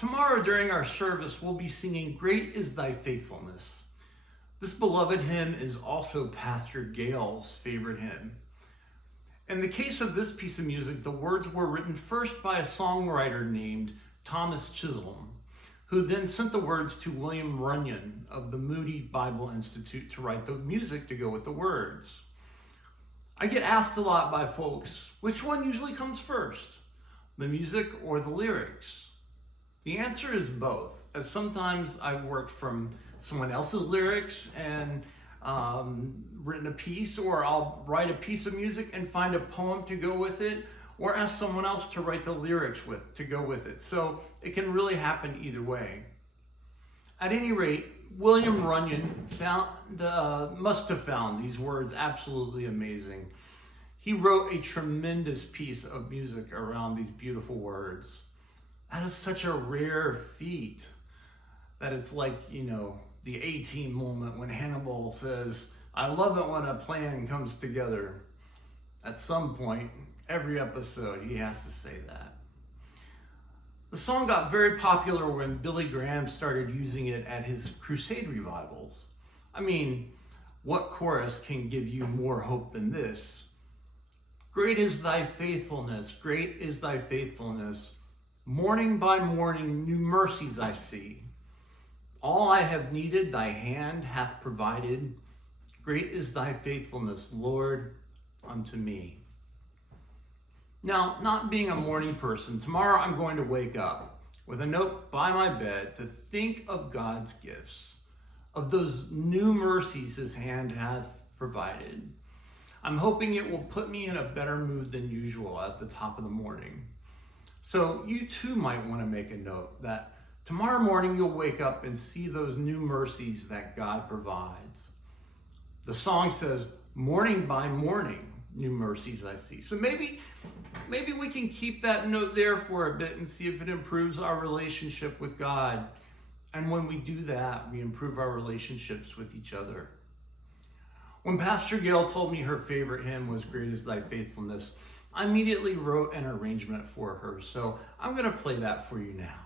Tomorrow during our service, we'll be singing Great is Thy Faithfulness. This beloved hymn is also Pastor Gail's favorite hymn. In the case of this piece of music, the words were written first by a songwriter named Thomas Chisholm, who then sent the words to William Runyon of the Moody Bible Institute to write the music to go with the words. I get asked a lot by folks, which one usually comes first, the music or the lyrics? The answer is both, as sometimes I've worked from someone else's lyrics and written a piece, or I'll write a piece of music and find a poem to go with it, or ask someone else to write the lyrics to go with it. So it can really happen either way. At any rate, William Runyon must have found these words absolutely amazing. He wrote a tremendous piece of music around these beautiful words. That is such a rare feat that it's like, the A-Team moment when Hannibal says, "I love it when a plan comes together." At some point, every episode, he has to say that. The song got very popular when Billy Graham started using it at his crusade revivals. I mean, what chorus can give you more hope than this? Great is thy faithfulness, great is thy faithfulness. Morning by morning, new mercies I see. All I have needed, thy hand hath provided. Great is thy faithfulness, Lord, unto me. Now, not being a morning person, tomorrow I'm going to wake up with a note by my bed to think of God's gifts, of those new mercies his hand hath provided. I'm hoping it will put me in a better mood than usual at the top of the morning. So you too might want to make a note that tomorrow morning you'll wake up and see those new mercies that God provides. The song says, morning by morning, new mercies I see. So maybe we can keep that note there for a bit and see if it improves our relationship with God. And when we do that, we improve our relationships with each other. When Pastor Gail told me her favorite hymn was Great is Thy Faithfulness, I immediately wrote an arrangement for her. So I'm going to play that for you now.